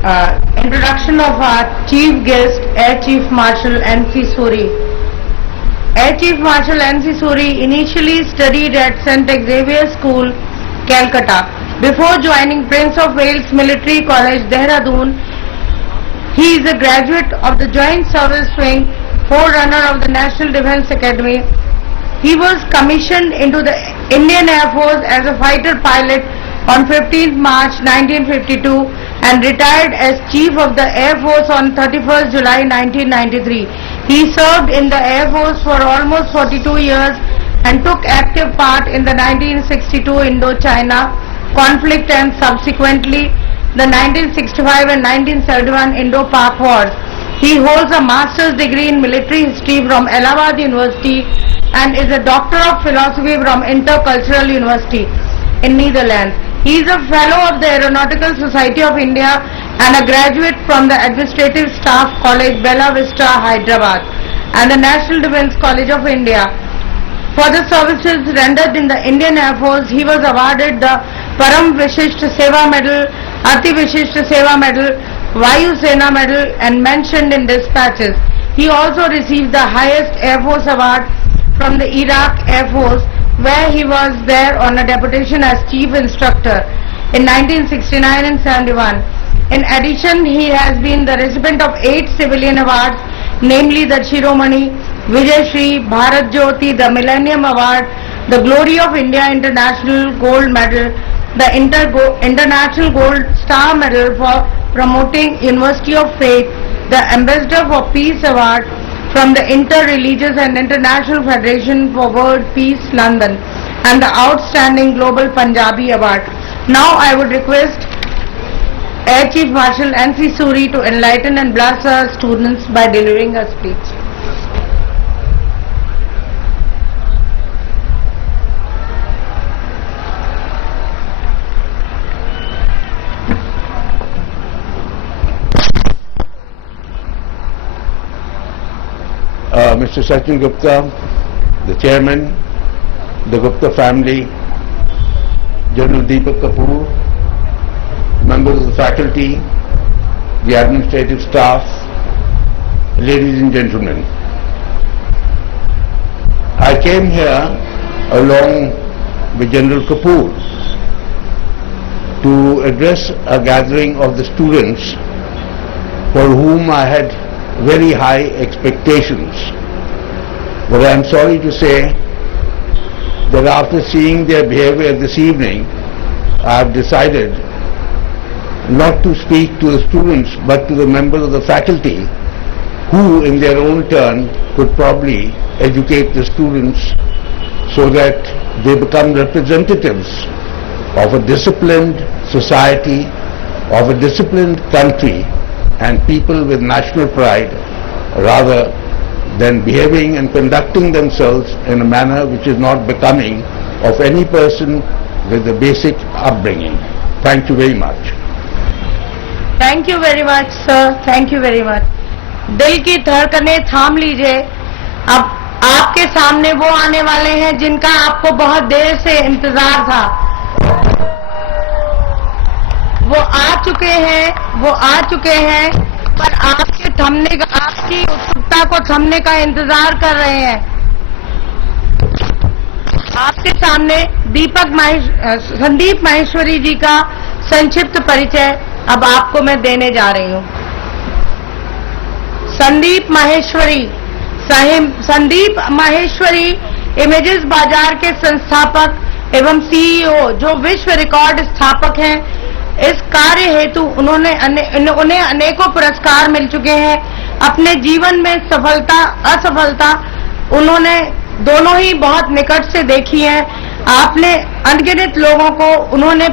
Introduction of our chief guest, Air Chief Marshal N.C. Suri. Air Chief Marshal N.C. Suri initially studied at St. Xavier School, Calcutta. Before joining Prince of Wales Military College, Dehradun, he is a graduate of the Joint Service Wing, forerunner of the National Defence Academy. He was commissioned into the Indian Air Force as a fighter pilot on 15th March 1952 and retired as Chief of the Air Force on 31st July 1993. He served in the Air Force for almost 42 years and took active part in the 1962 Indo-China conflict and subsequently the 1965 and 1971 Indo-Pak wars. He holds a master's degree in military history from Allahabad University and is a doctor of philosophy from Intercultural University in Netherlands. He is a fellow of the Aeronautical Society of India and a graduate from the Administrative Staff College, Bella Vista, Hyderabad, and the National Defence College of India. For the services rendered in the Indian Air Force, he was awarded the Param Vishisht Seva Medal, Ati Vishisht Seva Medal, Vayu Sena Medal, and mentioned in dispatches. He also received the highest Air Force award from the Iraq Air Force, where he was there on a deputation as chief instructor in 1969 and 71. In addition, he has been the recipient of 8 civilian awards, namely the Shiromani, Vijay Shri, Bharat Jyoti, the Millennium Award, the Glory of India International Gold Medal, the International Gold Star Medal for promoting University of Faith, the Ambassador for Peace Award from the Inter-Religious and International Federation for World Peace, London, and the Outstanding Global Punjabi Award. Now I would request Air Chief Marshal N.C. Suri to enlighten and bless our students by delivering a speech. Mr. Sachin Gupta, the Chairman, the Gupta family, General Deepak Kapoor, members of the faculty, the administrative staff, ladies and gentlemen. I came here along with General Kapoor to address a gathering of the students for whom I had very high expectations. But I am sorry to say that after seeing their behavior this evening, I have decided not to speak to the students but to the members of the faculty who in their own turn could probably educate the students so that they become representatives of a disciplined society, of a disciplined country and people with national pride, rather than behaving and conducting themselves in a manner which is not becoming of any person with a basic upbringing. Thank you very much. Thank you very much, sir. Thank you very much. दिल की धड़कनें थाम लीजिए. अब आपके सामने वो आने वाले हैं जिनका आपको बहुत देर से इंतजार था. वो आ चुके हैं, पर आपकी उत्सुकता को थमने का इंतजार कर रहे हैं. आपके सामने संदीप माहेश्वरी जी का संक्षिप्त परिचय अब आपको मैं देने जा रही हूँ. संदीप माहेश्वरी इमेजेस बाजार के संस्थापक एवं सीईओ, जो विश्व रिकॉर्ड स्थापक हैं. इस कार्य हेतु उन्हें अनेकों पुरस्कार मिल चुके हैं. अपने जीवन में सफलता असफलता उन्होंने दोनों ही बहुत निकट से देखी है. आपने अनगिनत लोगों को उन्होंने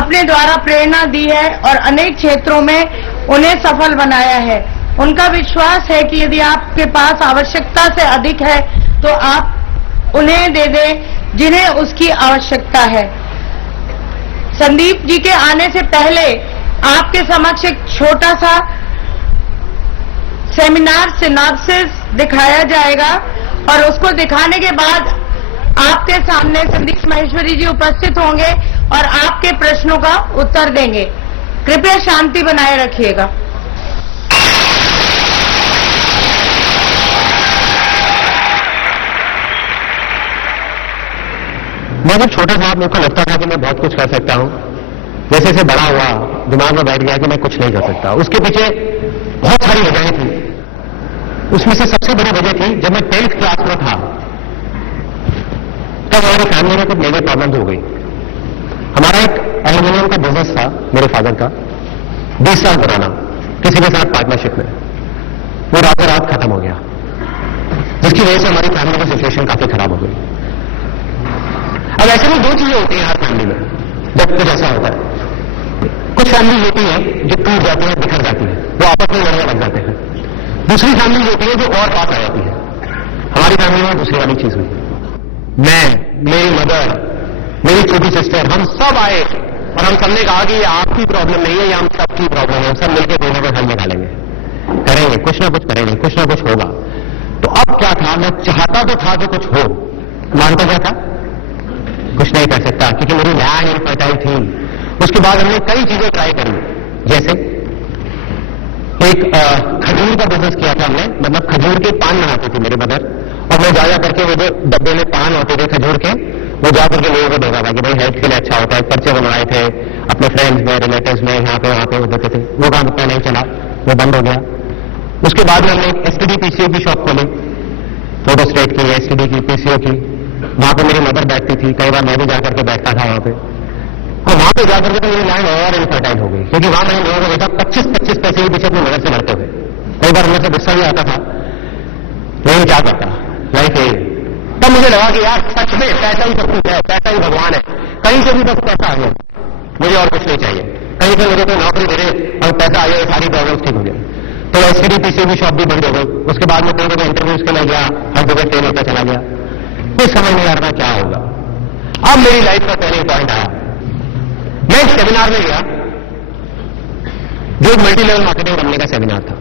अपने द्वारा प्रेरणा दी है और अनेक क्षेत्रों में उन्हें सफल बनाया है. उनका विश्वास है कि यदि आपके पास आवश्यकता से अधिक है तो आप उन्हें दे दें जिन्हें उसकी आवश्यकता है. संदीप जी के आने से पहले आपके समक्ष एक छोटा सा सेमिनार सिनॉप्सिस दिखाया जाएगा और उसको दिखाने के बाद आपके सामने संदीप माहेश्वरी जी उपस्थित होंगे और आपके प्रश्नों का उत्तर देंगे. कृपया शांति बनाए रखिएगा। मैं जब छोटा था मेरे को लगता था कि मैं बहुत कुछ कर सकता हूं। जैसे जैसे बड़ा हुआ दिमाग में बैठ गया कि मैं कुछ नहीं कर सकता। उसके पीछे बहुत सारी वजहें थी। उसमें से सबसे बड़ी वजह थी जब मैं 10th क्लास में था तब हमारी फैमिली में कुछ मेजर प्रॉब्लम्स हो गई। हमारा एक एल्यूमिनियम का बिजनेस था मेरे फादर का, 20 साल पुराना, किसी के साथ पार्टनरशिप में। वो रातों रात खत्म हो गया, जिसकी वजह से हमारी फैमिली की सिचुएशन काफी खराब हो गई। अब ऐसे में दो चीजें होती हैं हर फैमिली में जब कुछ ऐसा होता है। कुछ फैमिली होती है जो टूट जाती है, बिखर जाती है, वो आपस में लड़ने लग जाते हैं। दूसरी फैमिली होती है जो और पास आ जाती है। हमारी फैमिली में दूसरी वाली चीज हुई। मैं, मेरी मदर, मेरी छोटी सिस्टर, हम सब आए और हम सबने कहा कि ये आपकी प्रॉब्लम नहीं है, ये हम सबकी प्रॉब्लम है। हम सब मिलकर कोई ना कोई हल निकालेंगे, करेंगे, कुछ ना कुछ करेंगे, कुछ ना कुछ होगा। तो अब क्या था, मैं चाहता तो था कि कुछ हो, मानता क्या था, कुछ नहीं कर सकता क्योंकि मेरी लैंड इनफर्टाइल थी। उसके बाद हमने कई चीजें ट्राई करी, जैसे एक खजूर का बिजनेस किया था हमने, मतलब खजूर के पान बनाती थी मेरी मदर, और मैं जा करके वो जो डब्बे में पान होते थे खजूर के, वो जाकर के लोगों को देता था कि भाई हेल्थ के लिए अच्छा होता है। पर्चे बनवाए थे अपने फ्रेंड्स में, रिलेटिव्स में, यहाँ पे वहां पे वो देते थे। वो काम इतना नहीं चला, वो बंद हो गया। उसके बाद में हमने एक एसटीडी पीसीओ की शॉप खोली, फोटो स्टेट की, एसटीडी की, पीसीओ की। वहां पे मेरी मदर बैठती थी, कई बार मैं भी जाकर के बैठता था वहां पे। और वहां पे जाकर के तो मेरी लाइन और इनफर्टाइल हो गई, क्योंकि वहां मैंने लोगों को देखा 25-25 पैसे के पीछे अपनी मदर से लड़ते हुए। कई बार उनमें से गुस्सा भी आता था, लेकिन क्या करता, लाइफ यही है। तब मुझे लगा कि यार सच में पैसा ही सब कुछ है, पैसा ही भगवान है। कहीं से भी बस पैसा आ गया, मुझे और कुछ नहीं चाहिए। कहीं से मुझे कोई नौकरी दे दे और पैसा आ जाए, सारी प्रॉब्लम्स ठीक हो जाए। तो एसटीडी पीसीओ की शॉप भी बंद हो गई। उसके बाद में कोई इंटरव्यूज के लिए गया, हर जगह फेल होता चला गया। कुछ समझ नहीं आ रहा क्या होगा। अब मेरी लाइफ का टर्निंग पॉइंट आया। मैं एक सेमिनार में गया जो मल्टी लेवल मार्केटिंग करने का सेमिनार था,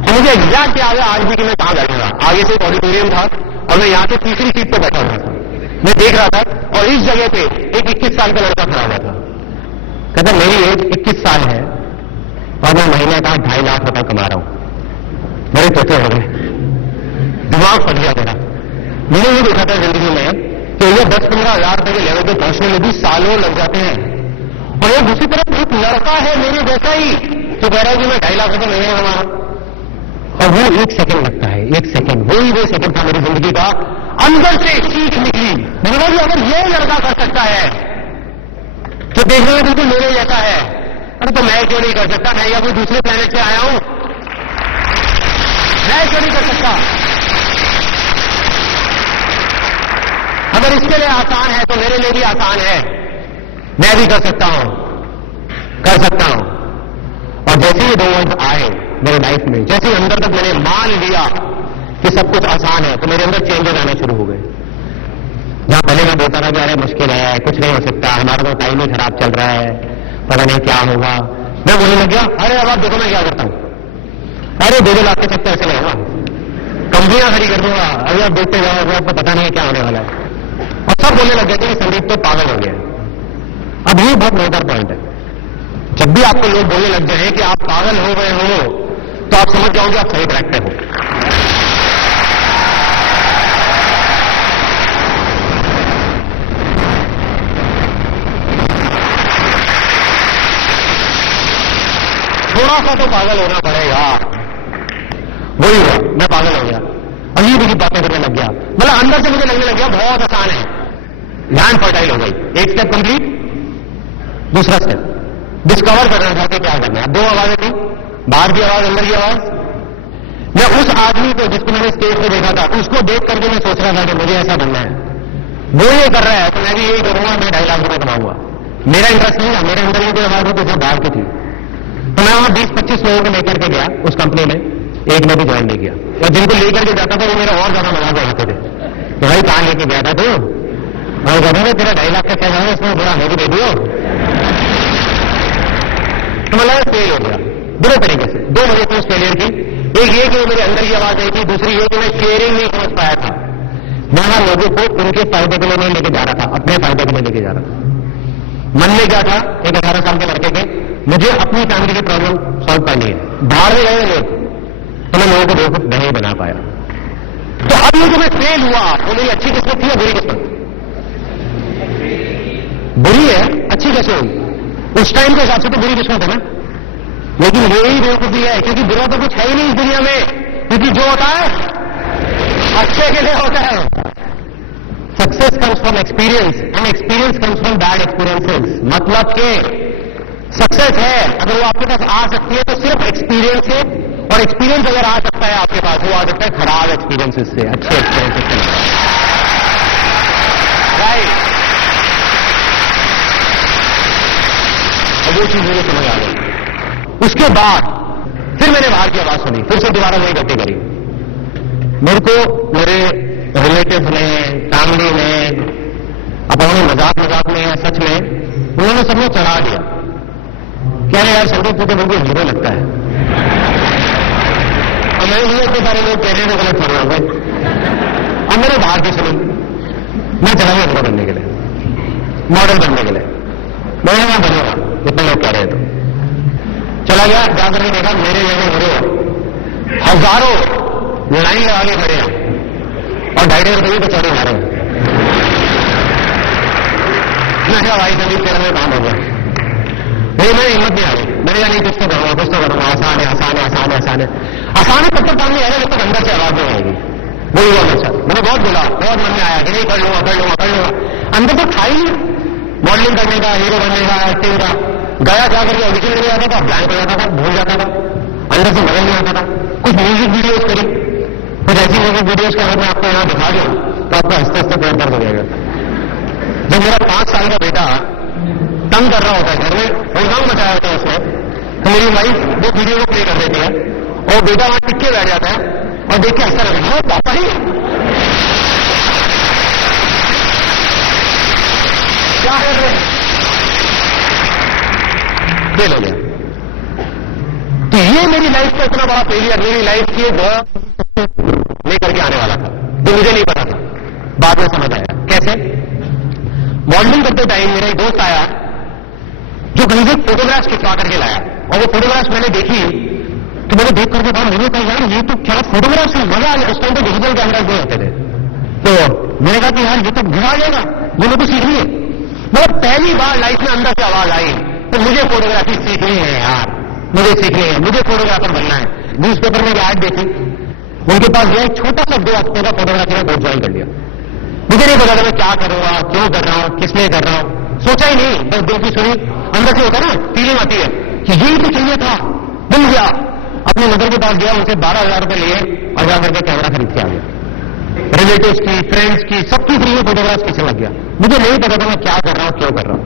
और मुझे एग्जैक्ट याद है आज भी कि मैं कहां बैठा था। आगे से एक ऑडिटोरियम था और मैं यहां से तीसरी सीट पर बैठा हुआ था। मैं देख रहा था और इस जगह पे एक 21 साल का लड़का खड़ा हुआ था। कहता मेरी एज 21 साल है और मैं महीने का 2.5 लाख रुपए कमा रहा हूं। मेरे तोते हो गए, दिमाग फट गया मेरा। मैंने ये देखा था जिंदगी में कि ये 10-15 हजार रुपए के लेवल पे पहुंचने में भी सालों लग जाते हैं। और ये दूसरी तरफ एक लड़का है मेरे जैसा ही जो कह रहा है कि मैं 2.5 लाख रुपए महीने कमा रहा हूं। और वो 1 सेकंड लगता है, 1 सेकंड, वही वो सेकंड था मेरी जिंदगी का। अंदर से सीख निकली, मैंने कहा कि अगर ये लड़का कर सकता है तो देखने में बिल्कुल मेरे जैसा है, अरे तो मैं क्यों नहीं कर सकता? मैं या कोई दूसरे प्लेनेट से आया हूं, मैं क्यों नहीं कर सकता? अगर इसके लिए आसान है तो मेरे लिए भी आसान है, मैं भी कर सकता हूं, कर सकता हूं। और जैसे ये 2 वर्ड आए मेरे लाइफ में, जैसे अंदर तक मैंने मान लिया कि सब कुछ आसान है, तो मेरे अंदर चेंजेस आने शुरू हो गए। जहां पहले मैं बोलता था कि अरे मुश्किल है, कुछ नहीं हो सकता, हमारा तो टाइम ही खराब चल रहा है, पता नहीं क्या होगा, मैं बोलने लग गया अरे अब आप देखो मैं क्या करता हूं, अरे 2-2 लाख के चक्कर ऐसे नहीं होगा, कंपनियां खड़ी कर दूंगा, अभी आप देखते जाओगे, आपको पता नहीं है क्या होने वाला है। और सब बोलने लग गए कि संदीप तो पागल हो गया। अब ये बहुत मजेदार पॉइंट है। जब भी आपको लोग बोलने लग जाए कि आप पागल हो गए हो, तो आप समझ जाओगे आप सही ट्रैक पे हो। थोड़ा सा तो पागल होना पड़ेगा। वही हुआ, मैं पागल हो गया, अजीब अजीब बातें करने लग गया। मतलब अंदर से मुझे लगने लग गया बहुत आसान है, लैंड फर्टाइल हो गई। एक स्टेप कंप्लीट, दूसरा स्टेप डिस्कवर करना था कि क्या करना है। 2 आवाजें थी, बाहर की आवाज, अंदर की आवाज। मैं उस आदमी को जिसको मैंने स्टेज पे देखा था, उसको देख करके मैं सोच रहा था कि मुझे ऐसा बनना है। वो ये कर रहा है तो मैं भी यही करूंगा, मैं 2.5 लाख रुपए कमाऊंगा। मेरा इंटरेस्ट नहीं था, मेरे अंदर की जो आवाज थी तो बाहर की थी। तो मैं वहां 20-25 लोगों को लेकर के गया उस कंपनी में, एक ने भी ज्वाइन नहीं किया। और जिनको लेकर के जाता था वो मेरा और ज्यादा मजाक उड़ाते थे तो भाई कहां लेके गया था तू, और कहते थे तेरा 2.5 लाख का क्या है, इसमें थोड़ा हमें भी दे दियो। तो मतलब फेल हो गया बुरे तरीके से। 2 वजह थी उस फेलियर की, एक ये कि मेरे अंदर की आवाज आई थी, दूसरी ये कि मैं शेयरिंग नहीं समझ पाया था। मैं वहां लोगों को उनके फायदे के लिए नहीं लेके जा रहा था, अपने फायदे के लिए लेके जा रहा था। मन में क्या था एक 18 साल के लड़के के, मुझे अपनी फैमिली की प्रॉब्लम सॉल्व करनी है। बाहर में गए लोग तो मैं लोगों को बेवकूफ नहीं बना पाया। तो अब ये जो मैं फेल हुआ वो मेरी अच्छी किस्मत थी या बुरी किस्मत? बुरी है, अच्छी कैसे हुई? उस टाइम के हिसाब से तो बुरी किस्मत है ना। लेकिन यही बेवकूफी है, क्योंकि बुरा तो कुछ है ही नहीं इस दुनिया में, क्योंकि जो होता है अच्छे के लिए होता है। Success comes from experience and experience comes from bad experiences. मतलब के सक्सेस है अगर वो आपके पास आ सकती है तो सिर्फ एक्सपीरियंस से, और एक्सपीरियंस अगर आ सकता है आपके पास वो आ सकता है खराब एक्सपीरियंसेस से, अच्छे एक्सपीरियंसेस से। राइट, वो चीज मुझे समझ आ गई। उसके बाद फिर मैंने बाहर की आवाज सुनी, फिर से दोबारा वही गलती करी। मेरे को मेरे रिलेटिव ने, फैमिली ने, अब उन्होंने मजाक में या सच में उन्होंने सबने चढ़ा दिया, क्या यार संदीप तो बिल्कुल हीरो लगता है। और मैं ये इतने सारे लोग कह रहे हैं गलत कर रहा हूं। अब मैंने बाहर की सुनी, मैं चला गया हीरो बनने के लिए, मॉडल बनने के लिए। मैं बनूंगा इतने लोग कह रहे हैं तो चला गया, जाकर के देखा मेरे जगह हीरो हजारों लाइन लगा के खड़े हैं और 250 रुपये तो चढ़े मारे। मैं क्या भाई संदीप तेरा में काम हो गया। नहीं, मेरी हिम्मत नहीं आ रही। मैंने कहा नहीं, कुछ तो करूंगा, कुछ तो करूंगा। आसान है, आसान है, आसान है, आसान है, आसान है। तब तक काम नहीं आएगा जब तक अंदर से आवाज नहीं आएगी। वही हुआ मेरे साथ। मैंने बहुत बोला, बहुत मन में आया कि नहीं कर लूंगा, कर लूंगा, कर लूंगा। अंदर तो था ही मॉडलिंग करने का, हीरो बनने का, एक्टिंग का। गया जाकर के ऑडिशन नहीं आता था, ब्लैंक हो जाता था, भूल जाता था, अंदर से मजा नहीं आता था। कुछ म्यूजिक वीडियोज करी, कुछ ऐसी म्यूजिक वीडियोज का अगर मैं आपको यहां दिखा दूं तो आपको हंसते हंसते पेट दर्द हो जाएगा। जब मेरा 5 साल का बेटा तंग कर रहा होता है घर में, हंगामा मचाया होता है उसने, तो मेरी वाइफ वो वीडियो को प्ले कर देती है और बेटा वहां टिक के बैठ जाता है और देख के हंसता रहता है, पापा ही क्या कर रहे हैं, फेल हो गया। तो ये मेरी लाइफ का इतना बड़ा फेलियर, मेरी लाइफ की बहुत लेकर के आने वाला था जो मुझे नहीं पता था, बाद में समझ आया। कैसे? मॉडलिंग करते टाइम मेरा एक दोस्त आया जो कहीं से फोटोग्राफ्स खिंचवा करके लाया, और वो फोटोग्राफ्स मैंने देखी तो मैंने देख करके कहा, मुझे कहा यार ये तो क्या फोटोग्राफ्स है, मजा आ गया। उस टाइम तो डिजिटल कैमराज नहीं होते थे, तो मैंने कहा कि यार ये तो मजा आ जाएगा, ये मेरे को सीखनी है। मतलब पहली बार लाइफ में अंदर से आवाज आई तो मुझे फोटोग्राफी सीखनी है यार, मुझे सीखनी है, मुझे फोटोग्राफर बनना है। न्यूज़पेपर में एक ऐड देखी, उनके पास गया, एक छोटा सा 2 हफ्ते का फोटोग्राफी का कोर्स ज्वाइन कर लिया। मुझे नहीं पता था मैं क्या करूंगा, क्यों कर रहा हूं, किस लिए कर रहा हूं, सोचा ही नहीं। बस दिल की सुनी, अंदर से होता है ना फीलिंग आती है कि यही तो चाहिए था, मिल गया। अपने मदर के पास गया, उनसे 12,000 रुपए लिए और जाकर के कैमरा खरीद के आ गया। रिलेटिव्स की, फ्रेंड्स की, सबकी फ्री में फोटोग्राफ खींचने लग गया। मुझे नहीं पता था मैं क्या कर रहा हूं, क्यों कर रहा हूं,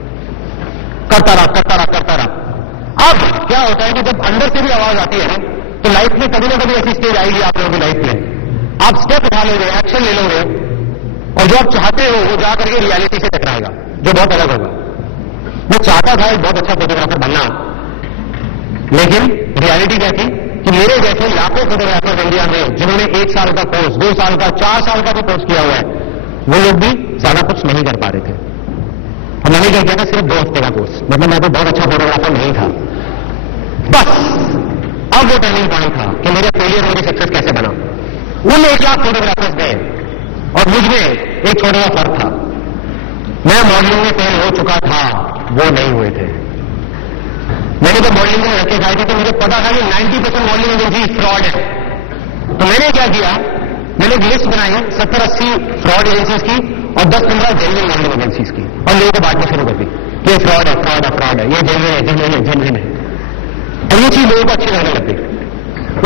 करता रहा। अब क्या होता है कि जब अंदर से भी आवाज आती है ना, तो लाइफ में कभी ना कभी ऐसी स्टेज आएगी आप लोगों की लाइफ में, आप स्टेप उठा लोगे, एक्शन ले लोगे, और जो आप चाहते हो वो जाकर के रियलिटी से टकराएगा, जो बहुत अलग होगा। मैं चाहता था एक बहुत अच्छा फोटोग्राफर बनना, लेकिन रियलिटी क्या थी कि मेरे जैसे लाखों फोटोग्राफर इंडिया में जिन्होंने 1 साल का कोर्स, 2 साल का, 4 साल का भी कोर्स किया हुआ है, वो लोग भी ज्यादा कुछ नहीं कर पा रहे थे। और मैंने क्या किया था, सिर्फ 2 हफ्ते का कोर्स, मतलब मैं तो बहुत अच्छा फोटोग्राफर नहीं था। बस अब वो टर्निंग पॉइंट था कि मेरे फेलियर मेरी सक्सेस कैसे बना। उन 1 लाख फोटोग्राफर्स में और मुझ में एक छोटा सा फर्क था, मैं मॉडलिंग में फेल हो चुका था, वो नहीं हुए थे। मैंने तो मॉडलिंग में रखे खाए थे, तो मुझे पता था कि 90% मॉडलिंग एजेंसी फ्रॉड है। तो मैंने क्या किया, मैंने एक लिस्ट बनाई 70-80 फ्रॉड एजेंसीज की और 10-15 जेन्युइन मॉडलिंग एजेंसीज की, और लोगों को बांटना शुरू कर दी कि ये फ्रॉड है, फ्रॉड है, फ्रॉड है, ये जेन्युइन है, जेन्युइन है, जेन्युइन है। और ये चीज लोगों को अच्छी लगने लग गई।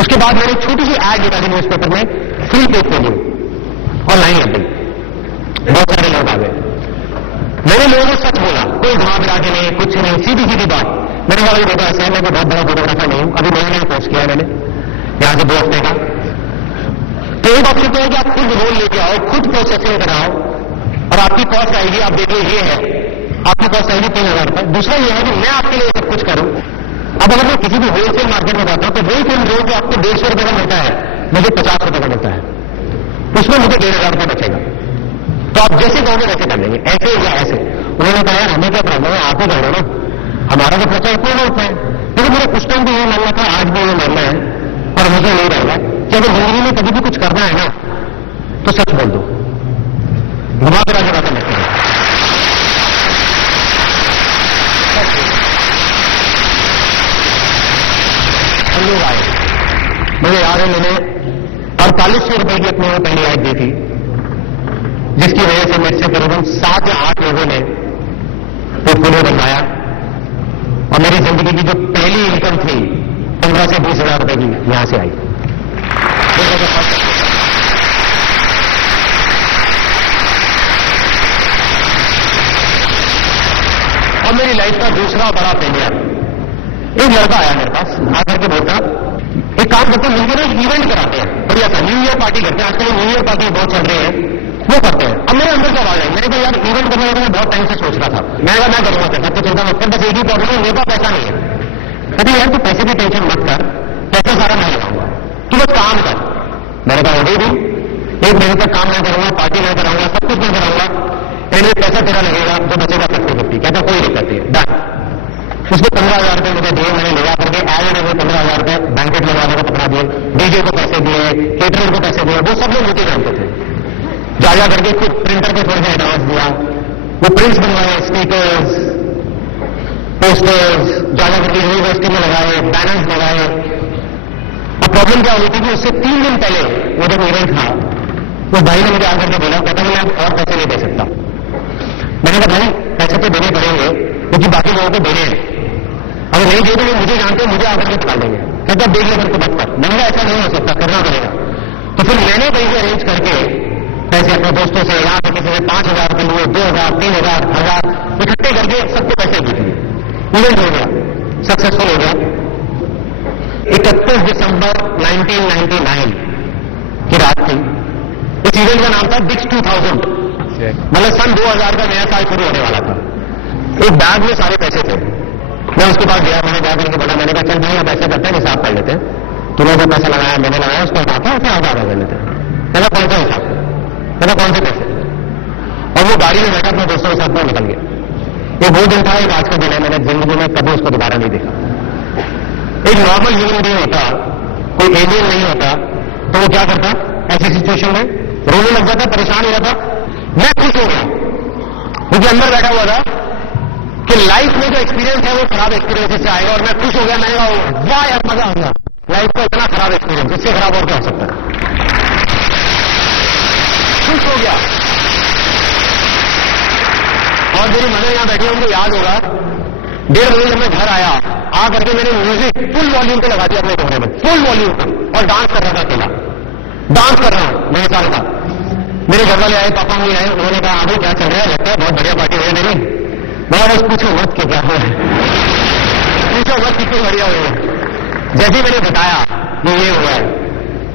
उसके बाद मैंने एक छोटी सी ऐड दिखा दी न्यूज़पेपर में, फ्री पोर्टफोलियो, और लाइन लग गई, बहुत सारे लोग आ गए। मैंने लोगों को सच बोला, कोई घुमा फिरा के नहीं, कुछ नहीं, सीधी सीधी बात। मैंने कहा देखो ऐसा है, मैं कोई बहुत बड़ा फोटोग्राफर नहीं हूं, अभी मैंने पोस्ट किया है मैंने यहां से 2 हफ्ते का। तो एक ऑप्शन तो है कि आप खुद रोल लेके आओ, खुद प्रोसेसिंग कराओ, और आपकी कॉस्ट आएगी, आप देखिए ये है, आपकी कॉस्ट आएगी 3,000 रुपए। दूसरा ये है कि मैं आपके लिए सब कुछ करूं। अब अगर मैं किसी भी होलसेल मार्केट में जाता हूं तो वही फिल्म जो आपको 150 रुपए का मिलता है, मुझे 50 रुपए का मिलता है, उसमें मुझे 1,500 रुपए बचेगा। तो आप जैसे कहोगे वैसे कर लेंगे, ऐसे या ऐसे। उन्होंने कहा यार हमें क्या प्रॉब्लम है, आप ही कर रहे हो ना, हमारा तो खर्चा इतना होता है। लेकिन मेरा कुछ टाइम भी ये मानना था, आज भी ये मानना है और हमेशा नहीं रहेगा कि अगर जिंदगी में कभी भी कुछ करना है ना तो सच बोल दो, घुमा कर आगे बातें लगती है। हम लोग आए, मुझे याद है मैंने 4800 रुपए की अपने पहली ऐड दी थी, जिसकी वजह से मेरे से करीबन 7 या 8 लोगों ने पोर्टफोलियो बनवाया और मेरी जिंदगी की जो पहली इनकम थी 15 से 20 हजार रुपए की यहां से आई। और मेरी लाइफ का दूसरा बड़ा फेलियर, एक लड़का आया मेरे पास, आकर के बोलता एक काम करते हैं, मिलकर एक इवेंट कराते हैं, बढ़िया सा न्यू ईयर पार्टी करते हैं, आजकल न्यू ईयर पार्टी बहुत चल रही है, वो करते हैं। अब मेरे अंदर क्या आवाज आई, मैंने कहा यार इवेंट करने का मैं बहुत टाइम से सोच रहा था, मैं करूंगा सर, सबको चिंता मत कर, बस एक ही प्रॉब्लम है, मेरे पास पैसा नहीं है। कहते यार तू पैसे की टेंशन मत कर, पैसा सारा मैं लगाऊंगा, तू बस काम कर। मैंने कहा हो गई, 1 महीने तक काम मैं करूंगा, पार्टी मैं कराऊंगा, सब कुछ मैं कराऊंगा, एंड में पैसा तेरा लगेगा, जो बचेगा 50-50। कहता कोई दिक्कत नहीं, डन। उसको 15,000 रुपए मुझे दिए, मैंने ले जाकर के एड में 15,000 रुपए बैंकेट में वालों को पकड़ा दिए, डीजे को पैसे दिए, केटरर को पैसे दिए, वो सब लोग मुझे जानते थे। जा करके खुद प्रिंटर पे थोड़ा सा एडवांस दिया, वो प्रिंट्स बनवाए, स्टिकर्स, पोस्टर्स, जा करके यूनिवर्सिटी में लगाए, बैनर्स लगाए। अब प्रॉब्लम क्या हुई थी कि उससे 3 दिन पहले वो जब इवेंट था, वो भाई ने मुझे आकर के बोला, कहता मैं और पैसे नहीं दे सकता। मैंने कहा भाई पैसे तो देने पड़ेंगे क्योंकि बाकी लोगों को देने हैं, अगर नहीं दे तो मुझे जानते मुझे आकर के पकड़ लेंगे। कहता देख ले मेरे को मत कर। मैंने ऐसा नहीं हो सकता, करना पड़ेगा। तो फिर मैंने पैसे अरेंज करके पैसे अपने दोस्तों से, यहाँ पे किसी ने 5,000 रुपए लिए, 2,000, 3,000, 1,000 इकट्ठे करके सबको पैसे दे दिए। इवेंट हो गया, सक्सेसफुल हो गया। 31 दिसंबर 1999 की रात थी। इस इवेंट का नाम था डिक्स 2000, मतलब सन 2000 का नया साल शुरू होने वाला था। एक बैग में सारे पैसे थे। मैं उसके पास गया, मैंने जाकर के बोला, मैंने कहा चल भाई आप ऐसा करते हैं, हिसाब कर लेते हैं, तूने जो पैसा लगाया मैंने लगाया, उसको हटाता है, आधा कर लेते हैं। कहना कौन सा हिसाब, कहना कौन से पैसे। और वो गाड़ी में बैठा अपने दोस्तों के साथ में निकल गया। ये वो दिन था, एक आज का दिन है, मैंने जिंदगी में कभी उसको दोबारा नहीं देखा। एक नॉर्मल ह्यूमन बीइंग होता, कोई एलियन नहीं होता, तो वो क्या करता ऐसी सिचुएशन में, रोने लग जाता, परेशान हो जाता। मैं खुश हो गया क्योंकि अंदर बैठा हुआ था कि लाइफ में जो एक्सपीरियंस है वो खराब एक्सपीरियंस से आएगा, और मैं खुश हो गया। मैंने कहा वाह यार मजा आ गया, लाइफ का इतना खराब एक्सपीरियंस, इससे खराब और क्या हो सकता है। खुश हो गया। और मेरी मदर यहां बैठी, उनको याद होगा 1.5 बजे जब मैं घर आया, आ करके मैंने म्यूजिक फुल वॉल्यूम पे लगा दिया अपने कमरे में, फुल वॉल्यूम पे, और डांस कर रहा था अकेला, डांस कर रहा हूं 9 साल का। मेरे घर वाले आए, पापा भी आए, उन्होंने कहा अभी क्या चल रहा है, लगता है बहुत बढ़िया पार्टी है मेरी। मैं बस पूछो मत के क्या है, पूछो मत कितनी बढ़िया हो। जैसे मैंने बताया ये हुआ है,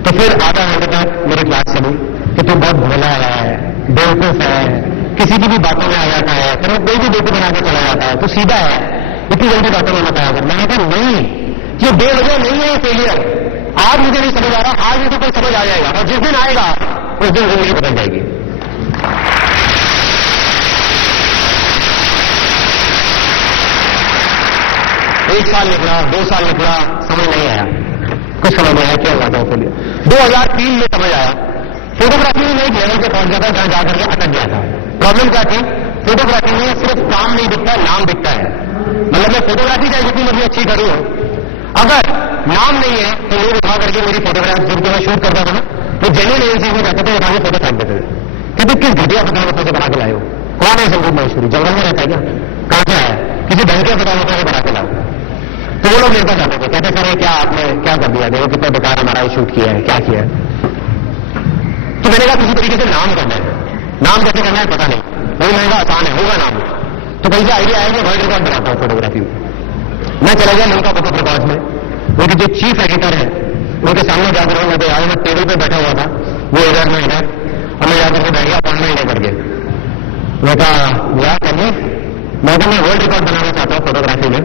तो फिर आधा घंटे तक मेरी क्लास चली कि तू बहुत भोला है, बेवकूफ है, किसी की भी बातों में आ जाता है, फिर कोई भी बेटी बना के चला जाता है, तो सीधा है, इतनी जल्दी बातों में मत आया कर। मैंने कहा नहीं, ये बेवजह नहीं है फेलियर। आज मुझे नहीं समझ आ रहा, आज मुझे कोई समझ आ जाएगा, और जिस दिन आएगा उस दिन जिंदगी बदल जाएगी। एक साल निकला, 2 साल निकला, समझ नहीं आया, कुछ समझ नहीं आया क्या हुआ था फेलियर। 2003 में समझ आया। फोटोग्राफी में एक लेवल पे पहुंच गया था जहां जाकर के अटक गया था। प्रॉब्लम क्या थी, फोटोग्राफी में सिर्फ काम नहीं दिखता, नाम दिखता है। मतलब मैं फोटोग्राफी चाहे जितनी मर्जी अच्छी करूं, अगर नाम नहीं है तो लोग उठा करके मेरी फोटोग्राफ जिनके मैं शूट करता था ना, वो जेन्युइन एजेंसी में जाते थे, उठा के फोटो फेंक देते थे। कहते किस घटिया फोटोग्राफर से बना के लाए हो, कौन है संदीप महेश्वरी, जंगल में रहता है क्या, कहां से आया, किसी ढंग के फोटोग्राफर से बना के लाओ। तो वो लोग मेरे पास आते थे, कहते सर क्या आपने क्या कर दिया, देखो कितना बेकार हमारा शूट किया है, क्या किया है। तो मैंने कहा किसी तरीके से नाम करना है। नाम कैसे करना है पता नहीं, वही महंगा आसान है, होगा नाम। तो कहीं से आइडिया आया कि वर्ल्ड रिकॉर्ड बनाता हूं फोटोग्राफी में। मैं चला गया लंका फोटो रिकॉर्ड में, उनके जो चीफ एडिटर है उनके सामने जाकर मैं तो यार मैं टेबल पे बैठा हुआ था, वो इधर में इधर, और मैं जाकर के बैठ गया अपॉइंटमेंट लेकर के। मैं कहा क्या करने, मैं कहा मैं वर्ल्ड रिकॉर्ड बनाना चाहता हूँ फोटोग्राफी में।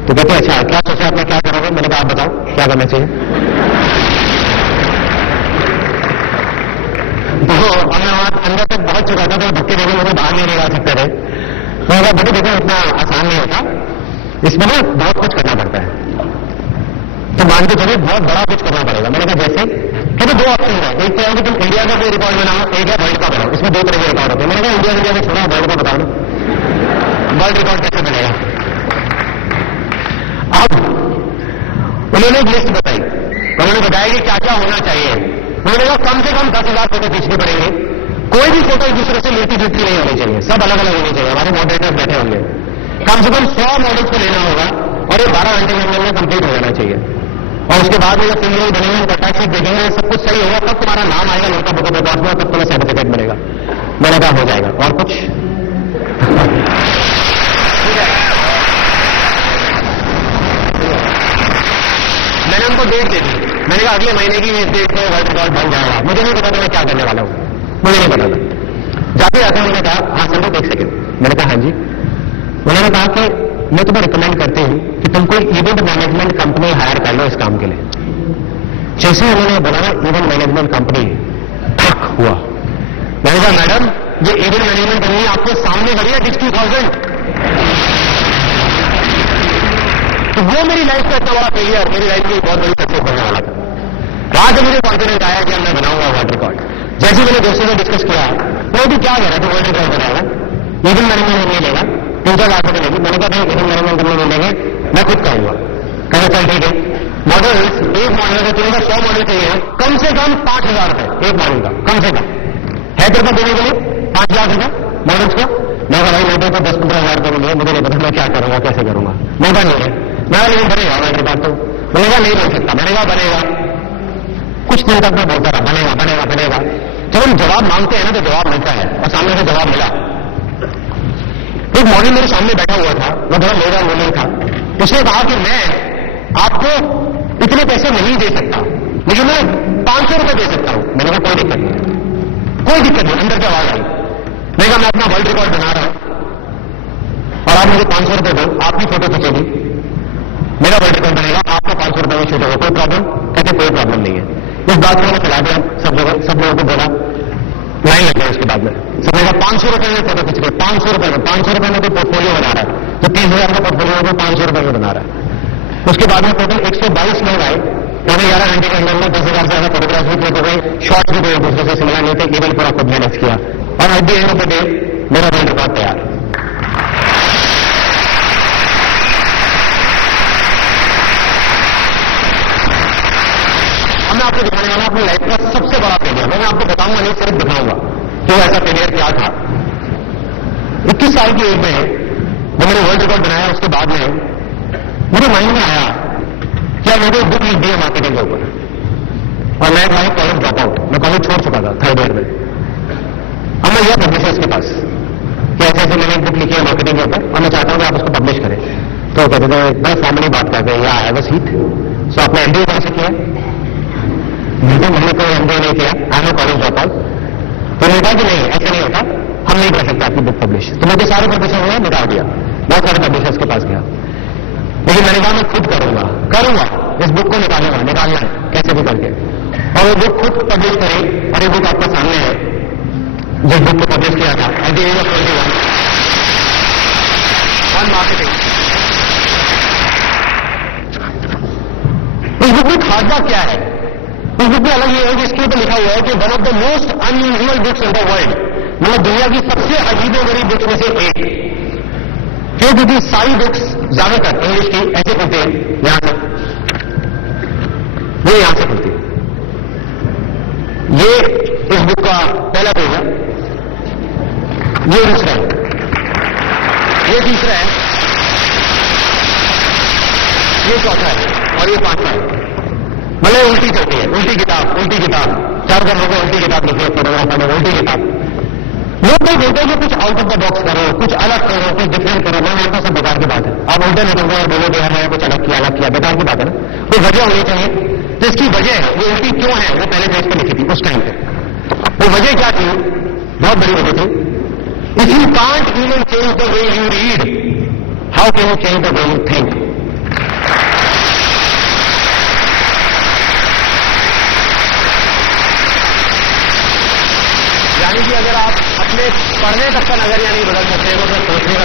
तो कहते अच्छा क्या सोचा आपने, क्या करोगे। मैंने कहा आप बताओ क्या करना चाहिए। तो अंदर तक बहुत चुका था, तो धक्के देने मुझे बाहर नहीं निकाल सकते थे। मैंने कहा बेटे देखो इतना आसान नहीं होता, इसमें ना बहुत कुछ करना पड़ता है, तो मान के चलिए बहुत बड़ा कुछ करना पड़ेगा। मैंने कहा जैसे? कहते दो ऑप्शन है, एक तो है कि तुम इंडिया का कोई रिकॉर्ड बनाओ, एक है वर्ल्ड का बनाओ। इसमें दो तरह के रिकॉर्ड होते हैं। मैंने कहा इंडिया में छोड़ा, वर्ल्ड का बताओ ना, वर्ल्ड रिकॉर्ड कैसे बनेगा? अब उन्होंने एक लिस्ट बताई, उन्होंने बताया कि क्या क्या होना चाहिए। उन्होंने कहा कम से कम 10,000 फोटो खींचने पड़ेंगे, कोई भी फोटो एक दूसरे से मिलती जुलती नहीं होनी चाहिए, सब अलग अलग होनी चाहिए। हमारे मॉडरेटर्स बैठे होंगे, कम से कम 100 मॉडल्स को लेना होगा और ये 12 घंटे के अंदर में कंप्लीट हो जाना चाहिए। और उसके बाद में जब फिंगर बनेंगे, कटाक्षेप देखेंगे, सब कुछ सही होगा, तब तुम्हारा नाम आएगा लड़का बुक ऑफ रिकॉर्ड्स में, तब तुम्हें सर्टिफिकेट मिलेगा। मैंने कहा हो जाएगा। और कुछ मैंने उनको डेट दे दी, मैंने कहा अगले महीने की इस डेट में वर्ल्ड रिकॉर्ड बन जाएगा। मुझे नहीं पता था मैं क्या करने वाला हूं, मुझे नहीं पता था। जाते जाते उन्होंने कहा हाँ संदीप एक सेकेंड। मैंने कहा हाँ जी। उन्होंने कहा कि मैं तुम्हें रिकमेंड करती हूं कि तुम कोई इवेंट मैनेजमेंट कंपनी हायर कर लो इस काम के लिए। जैसे उन्होंने बोला इवेंट मैनेजमेंट कंपनी, ठक हुआ। मैंने कहा मैडम ये इवेंट मैनेजमेंट कंपनी आपको सामने खड़ी है डिस्ट्रिक्ट 2000, तो वो मेरी लाइफ का इतना बड़ा फेलियर, मेरी लाइफ की बहुत बड़ी सक्सेस बनने वाला था। वहां से मुझे कॉन्फिडेंस आया कि मैं बनाऊंगा वर्ल्ड रिकॉर्ड। जैसे मैंने दोस्तों से डिस्कस किया, वो भी क्या कह रहा था, वर्ल्ड रिकॉर्ड बनाएगा, इवेंट मैनेजमेंट नहीं लेगा, 3-4 लाख रुपए लेगी। मैंने कहा भाई इवेंट मैनेजमेंट करने नहीं लेंगे, मैं खुद करूंगा। कहना चल ठीक है। मॉडल्स, एक मॉडल का तुम्हें 100 मॉडल चाहिए, कम से कम 5,000 रुपए एक मॉडल का, कम से कम है तेरे को देने के लिए 5 लाख रुपए मॉडल्स का। मैं कहा भाई मेरे को 10-15 हजार रुपए मिले, मुझे नहीं पता मैं क्या करूंगा, कैसे करूंगा। मौका नहीं है। मैं नहीं बनेगा मेरे पास, तो मैंने कहा नहीं बन सकता। मैंने कहा बनेगा। कुछ दिन तक मैं बोलता रहा बनेगा बनेगा बनेगा। जब हम जवाब मांगते हैं ना तो जवाब मिलता है, और सामने से जवाब मिला। एक मॉडल मेरे सामने बैठा हुआ था, वो बड़ा मेरा मॉडल था। उसने कहा कि मैं आपको इतने पैसे नहीं दे सकता, लेकिन मैं 500 रुपए दे सकता हूं। मैंने कहा कोई दिक्कत नहीं, कोई दिक्कत नहीं। अंदर से आवाज आई, मैंने कहा मैं अपना वर्ल्ड रिकॉर्ड बना रहा हूं और आप मुझे 500 रुपए दो, आपकी फोटो खींचेगी, मेरा वर्ल्ड रिकॉर्ड बनेगा, आपको 500 रुपए में छूट होगा, कोई प्रॉब्लम? कहते कोई प्रॉब्लम नहीं है। इस बात को मैंने फैला दिया, सब लोगों को बोला, लाइन लग गया। उसके बाद में सबने कहा 500 रुपए में फोटो खींच रहे, 500 रुपए में, 500 रुपए में कोई पोर्टफोलियो बना रहा है, तो 30,000 का पोर्टफोलियो को 500 रुपए में बना रहा है। उसके बाद में टोटल 122 लोग आए, उन्होंने 11 घंटे के अंदर में 10,000 से ज्यादा फोटोग्राफ भी क्लिक हो गए, शॉर्ट्स भी एक दूसरे से सिमिलर नहीं थे, इवेंट पूरा खुद मैनेज किया, और at the end of the day मेरा वर्ल्ड रिकॉर्ड तैयार। मैं आपको दिखाने वाला अपनी लाइफ का सबसे बड़ा फेलियर। मैं आपको बताऊंगा नहीं, सिर्फ दिखाऊंगा कि ऐसा फेलियर क्या था। 21 साल की एज में जब मैंने वर्ल्ड रिकॉर्ड बनाया, उसके बाद में मेरे माइंड में आया क्या मेरे को बुक लिख दी है मार्केटिंग के ऊपर, और मैं भाई कॉलेज ड्रॉप आउट, मैं कॉलेज छोड़ चुका था 3rd ईयर में। अब मैं गया पब्लिशर्स के पास कि ऐसे ऐसे मैंने बुक लिखी है मार्केटिंग के ऊपर और मैं चाहता हूं कि आप उसको पब्लिश करें। तो कहते थे एकदम फॉर्मली बात करते हैं, या आई वाज हिट, सो आपने एमबीए कहाँ से किया? मैंने कोई एमबीए नहीं किया, I am college drop out. तो मैंने कहा कि नहीं ऐसा नहीं होता, हम नहीं कर सकते आपकी बुक पब्लिश। तो मुझे सारे पब्लिशर हुए निकाल दिया, बहुत सारे पब्लिशर्स के पास गया, लेकिन मैंने कहा मैं खुद करूंगा इस बुक को निकालना है कैसे भी करके। और वो बुक खुद पब्लिश करी, और ये बुक आपके सामने है जिस बुक को पब्लिश किया था at the age of 21 on marketing. इस बुक में खास बात क्या है? इस बुक में अलग ये है कि इसके ऊपर लिखा हुआ है कि one of the most unusual books in the world, मतलब दुनिया की सबसे अजीबोगरीब बुक्स में से एक। क्यों? क्योंकि सारी बुक्स ज्यादातर इंग्लिश की ऐसे खुलती है, यहां से, ये यहां से खुलती है। ये इस बुक का पहला पेज है, ये दूसरा है, ये तीसरा है, ये चौथा है, और ये पांचवा है। मतलब उल्टी चलती है, उल्टी किताब। चार करने को उल्टी किताब लिखी है फोटोग्राफर ने, उल्टी किताब। लोग नहीं बोलते कि कुछ आउट ऑफ द बॉक्स करो, कुछ अलग करो, कुछ डिफरेंट करो। मैं मानता हूं सब बेकार की बात है। आप उल्टे निकल गए और बोलोगे यार मैंने कुछ अलग किया, बेकार की बात है ना। कोई वजह होनी चाहिए, तो इसकी वजह है वो उल्टी क्यों है, वो पहले पेज पर लिखी थी उस टाइम पे। वो वजह क्या थी? बहुत बड़ी वजह थी, if you can't even change the way you read, how can you change the way you think. यानी कि अगर आप अपने पढ़ने तक का नजरिया नहीं बदल सकते, तो सोचने का